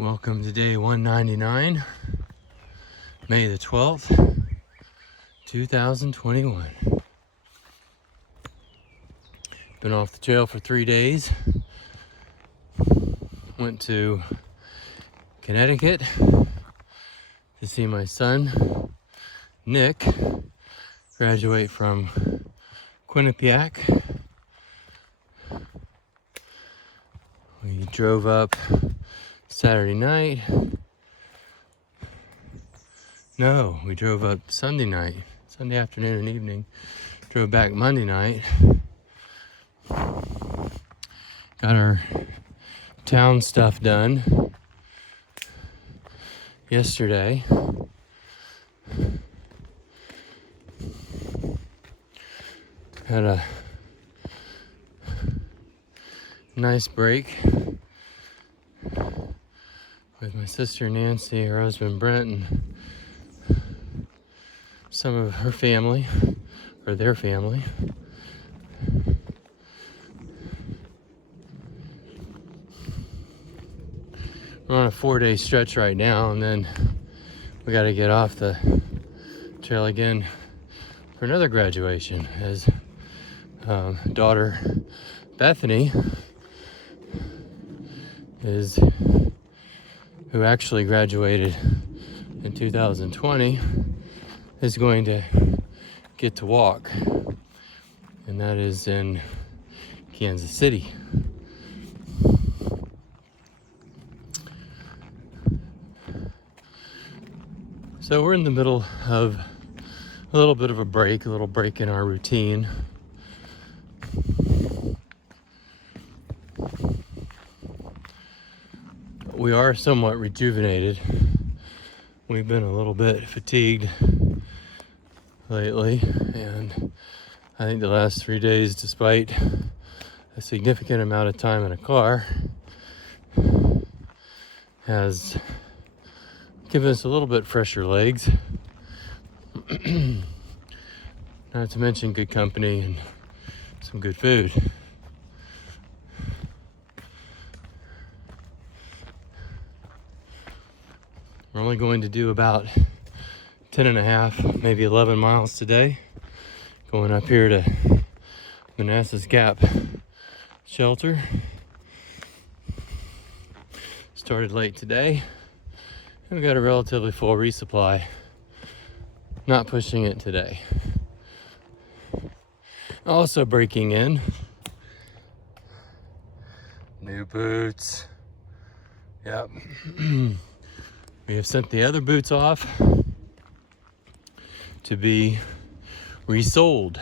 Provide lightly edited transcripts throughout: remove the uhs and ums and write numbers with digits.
Welcome to day 199, May the 12th, 2021. Been off the trail for 3 days. Went to Connecticut to see my son, Nick, graduate from Quinnipiac. We drove up Saturday night. No, we drove up Sunday night, Sunday afternoon and evening. Drove back Monday night. Got our town stuff done yesterday. Had a nice break with my sister Nancy, her husband Brent, and some of her family, or their family. We're on a 4-day stretch right now, and then we got to get off the trail again for another graduation, as daughter Bethany who actually graduated in 2020, is going to get to walk, and that is in Kansas City. So we're in the middle of a little bit of a break in our routine. We are somewhat rejuvenated. We've been a little bit fatigued lately, and I think the last 3 days, despite a significant amount of time in a car, has given us a little bit fresher legs. Not to mention good company and some good food. We're only going to do about 10.5, maybe 11 miles today. Going up here to Manassas Gap Shelter. Started late today, and we got a relatively full resupply. Not pushing it today. Also breaking in, new boots. Yep. We have sent the other boots off to be resoled.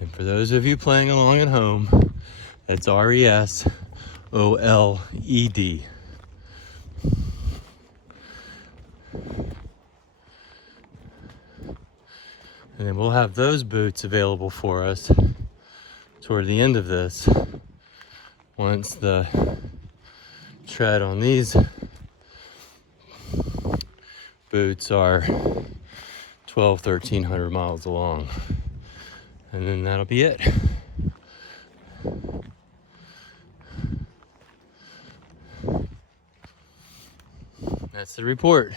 And for those of you playing along at home, that's RESOLED. And then we'll have those boots available for us toward the end of this, once the tread on these boots are 1,300 miles along, and then that'll be it. That's the report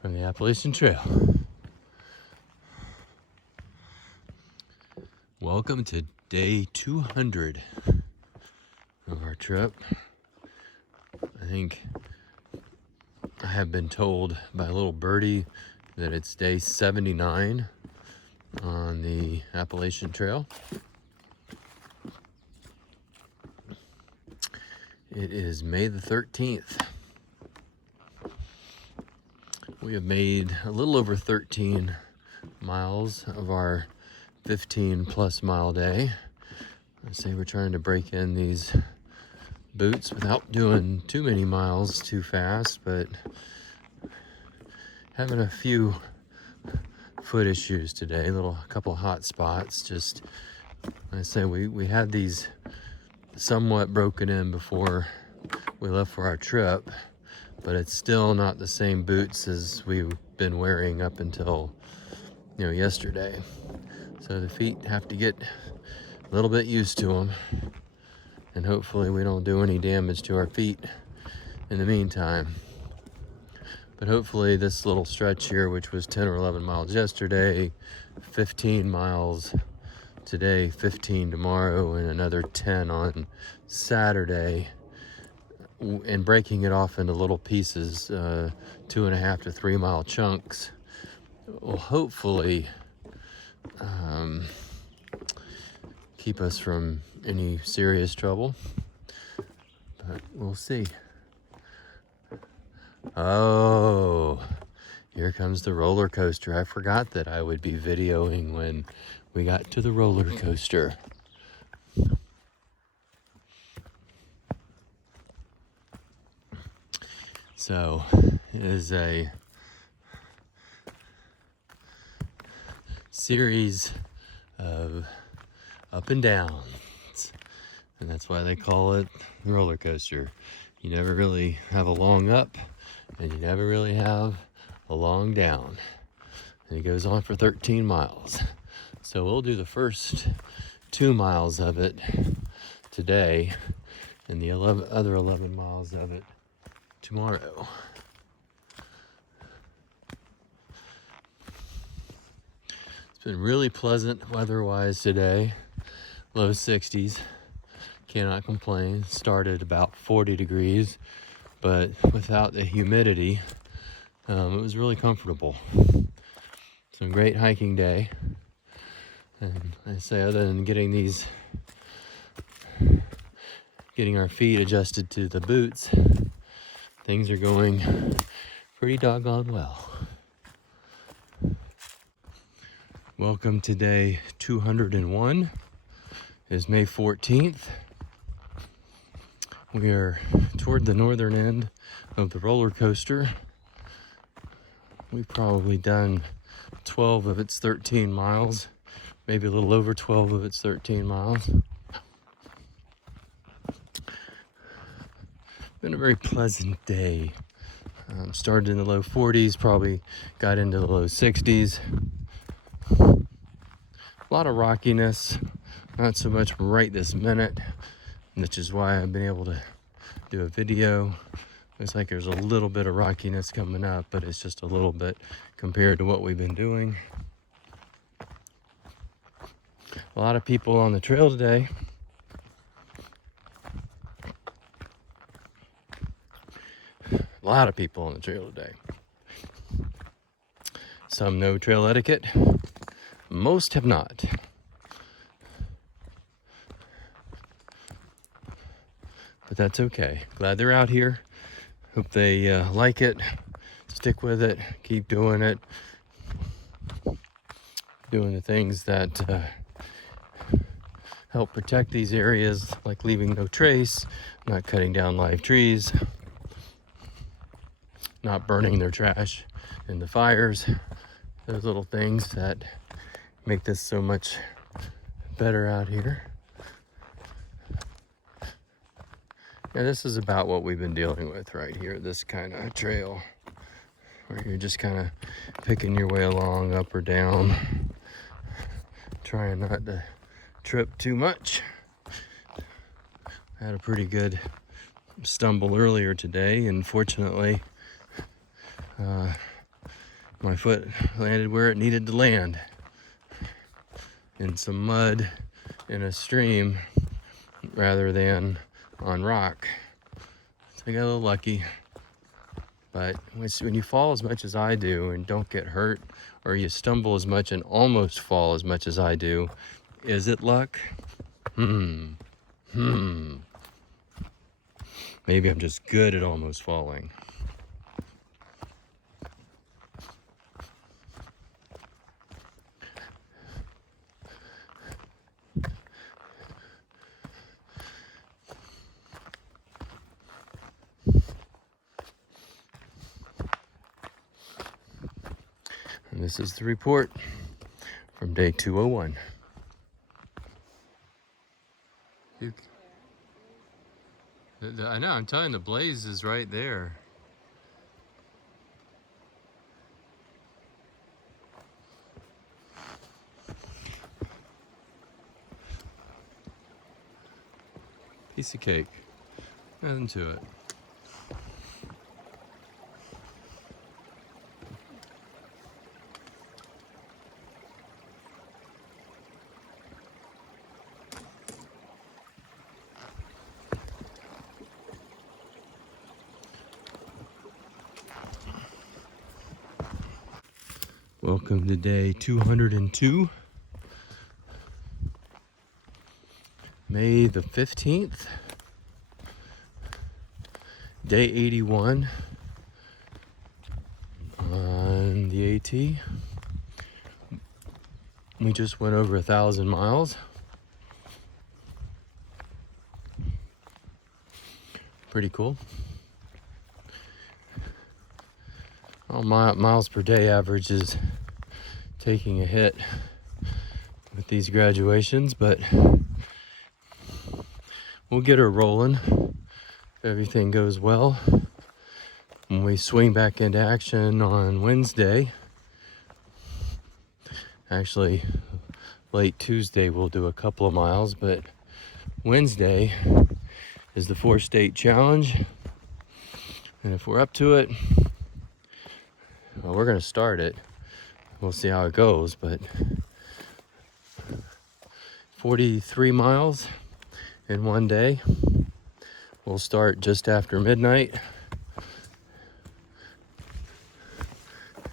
from the Appalachian Trail. Welcome to day 200 of our trip. I think I have been told by a little birdie that it's day 79 on the Appalachian Trail. It is May the 13th. We have made a little over 13 miles of our 15 plus mile day. I say we're trying to break in these boots without doing too many miles too fast, but having a few foot issues today, a couple hot spots. Just, I say we had these somewhat broken in before we left for our trip, but it's still not the same boots as we've been wearing up until yesterday. So the feet have to get a little bit used to them, and hopefully we don't do any damage to our feet in the meantime. But hopefully this little stretch here, which was 10 or 11 miles yesterday, 15 miles today, 15 tomorrow, and another 10 on Saturday, and breaking it off into little pieces, 2.5 to 3 mile chunks, will hopefully keep us from any serious trouble, but we'll see. Oh, here comes the roller coaster. I forgot that I would be videoing when we got to the roller coaster. So it is a series of up and downs, and that's why they call it the roller coaster. You never really have a long up, and you never really have a long down. And it goes on for 13 miles. So we'll do the first 2 miles of it today, and the other 11 miles of it tomorrow. It's been really pleasant weather-wise today. Low 60s. Cannot complain. Started about 40 degrees, but without the humidity, it was really comfortable. It's a great hiking day. And I say, other than getting our feet adjusted to the boots, things are going pretty doggone well. Welcome to day 201. It's May 14th. We are toward the northern end of the roller coaster. We've probably done 12 of its 13 miles, maybe a little over 12 of its 13 miles. Been a very pleasant day. Started in the low 40s, probably got into the low 60s. A lot of rockiness, not so much right this minute, which is why I've been able to do a video. Looks like there's a little bit of rockiness coming up, but it's just a little bit compared to what we've been doing. A lot of people on the trail today. A lot of people on the trail today. Some know trail etiquette. Most have not. But that's okay. Glad they're out here. Hope they like it. Stick with it. Keep doing it. Doing the things that help protect these areas, like leaving no trace, not cutting down live trees, not burning their trash in the fires. Those little things that make this so much better out here. Yeah, this is about what we've been dealing with right here, this kind of trail, where you're just kind of picking your way along, up or down, trying not to trip too much. I had a pretty good stumble earlier today, and fortunately, my foot landed where it needed to land, in some mud in a stream rather than on rock. So I got a little lucky. But when you fall as much as I do and don't get hurt, or you stumble as much and almost fall as much as I do, is it luck? Maybe I'm just good at almost falling. And this is the report from day 201. I know, I'm telling you, the blaze is right there. Piece of cake. Nothing to it. Welcome to day 202, May the 15th, day 81 on the AT. We just went over 1,000 miles. Pretty cool. Well, my miles per day average is taking a hit with these graduations, but we'll get her rolling if everything goes well. When we swing back into action on Wednesday, actually late Tuesday we'll do a couple of miles, but Wednesday is the 4-state challenge, and if we're up to it, well, we're gonna start it. We'll see how it goes, but 43 miles in one day. We'll start just after midnight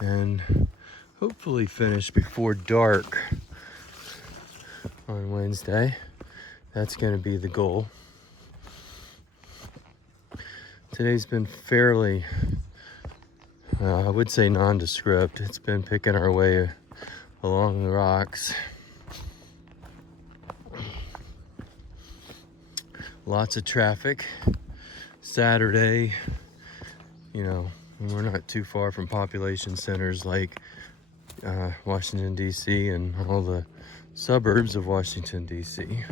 and hopefully finish before dark on Wednesday. That's gonna be the goal. Today's been fairly, I would say nondescript. It's been picking our way along the rocks. Lots of traffic. Saturday, you know, we're not too far from population centers like Washington, D.C. and all the suburbs of Washington, D.C.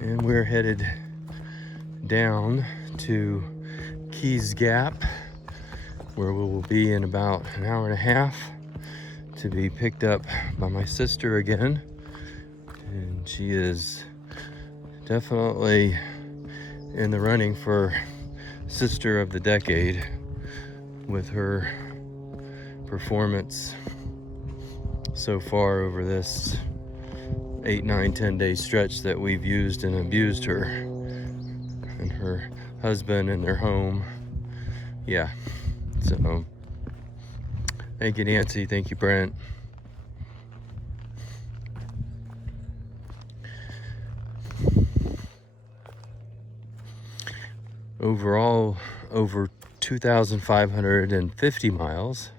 And we're headed down to Keys Gap, where we will be in about an hour and a half to be picked up by my sister again. And she is definitely in the running for Sister of the Decade with her performance so far over this 8, 9, 10 day stretch that we've used and abused her and her husband and their home. Yeah, so thank you, Nancy. Thank you, Brent. Overall, over 2,550 miles.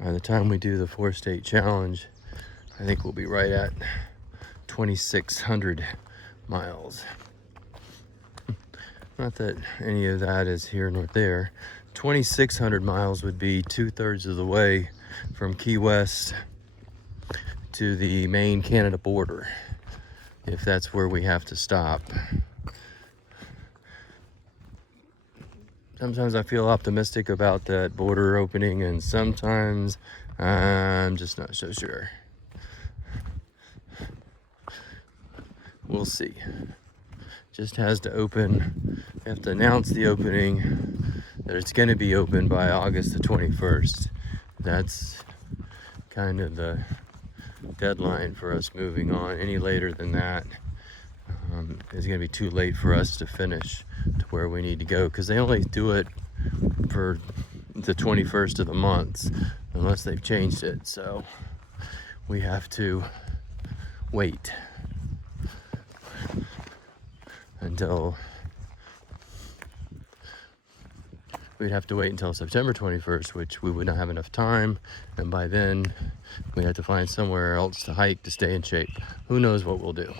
By the time we do the 4-state challenge, I think we'll be right at 2,600 miles. Not that any of that is here nor there. 2,600 miles would be 2/3 of the way from Key West to the Maine Canada border, if that's where we have to stop. Sometimes I feel optimistic about that border opening, and sometimes I'm just not so sure. We'll see. Just has to open. They have to announce the opening, that it's going to be open by August the 21st. That's kind of the deadline for us moving on. Any later than that is going to be too late for us to finish to where we need to go, because they only do it for the 21st of the month unless they've changed it. So we have to wait until September 21st, which we would not have enough time, and by then we have to find somewhere else to hike to stay in shape. Who knows what we'll do,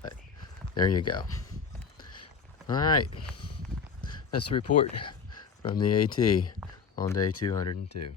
but there you go. All right, that's the report from the AT on day 202.